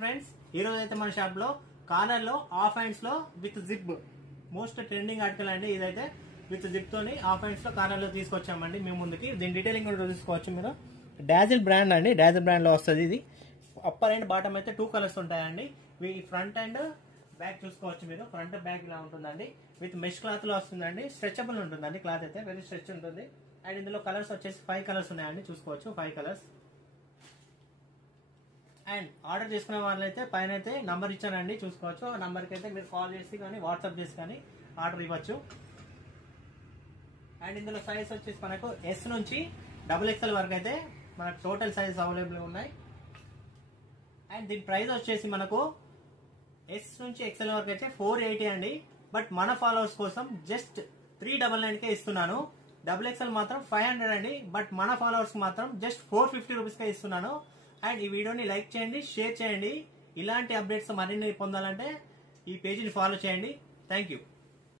Friends ఈ రోజు అయితే మన షాప్ లో కార్నర్ లో ఆఫ్ హ్యాండ్స్ లో with zip most trending article అండి. ఇదైతే విత్ జిప్ తోని ఆఫ్ హ్యాండ్స్ లో కార్నర్ లో తీసుకొచ్చామండి మేము ముందుకి. దీని డీటెయిలింగ్ కూడా చూసుకోవచ్చు మీరు. డాజిల్ బ్రాండ్ అండి, డాజిల్ బ్రాండ్ లో వస్తుంది ఇది. అప్పర్ అండ్ బాటమ్ అయితే 2 కలర్స్ ఉంటాయండి. ఫ్రంట్ అండ్ బ్యాక్ చూసుకోవచ్చు మీరు. ఫ్రంట్ బ్యాక్ ఇలా ఉంటుందండి. విత్ మెష్ క్లాత్ లో వస్తుందండి. స్ట్రెచబుల్ ఉంటుందండి. క్లాత్ అయితే వెరీ స్ట్రెచ్ ఉంటుంది. అండ్ ఇందులో కలర్స్ వచ్చేసి 5 కలర్స్ ఉన్నాయండి. చూసుకోవచ్చు 5 కలర్స్. అండ్ ఆర్డర్ చేసుకునే వాళ్ళైతే పైన అయితే నంబర్ ఇచ్చానండి, చూసుకోవచ్చు. ఆ నంబర్ కి అయితే మీరు కాల్ చేసి కానీ వాట్సాప్ చేసి కానీ ఆర్డర్ ఇవ్వచ్చు. అండ్ ఇందులో సైజ్ వచ్చేసి మనకు S నుంచి XXL వరకు అయితే మనకు టోటల్ సైజ్ అవైలబుల్ ఉన్నాయి. అండ్ దీని ప్రైస్ వచ్చేసి మనకు S నుంచి XL వరకు అయితే 480 అండి. బట్ మన ఫాలోవర్స్ కోసం జస్ట్ 399 కే ఇస్తున్నాను. XXL మాత్రం 500 అండి. బట్ మన ఫాలోవర్స్ మాత్రం జస్ట్ 450 రూపీస్ కే ఇస్తున్నాను. అండ్ ఈ వీడియోని లైక్ చేయండి, షేర్ చేయండి. ఇలాంటి అప్డేట్స్ మరిన్ని పొందాలంటే ఈ పేజీని ఫాలో చేయండి. Thank you.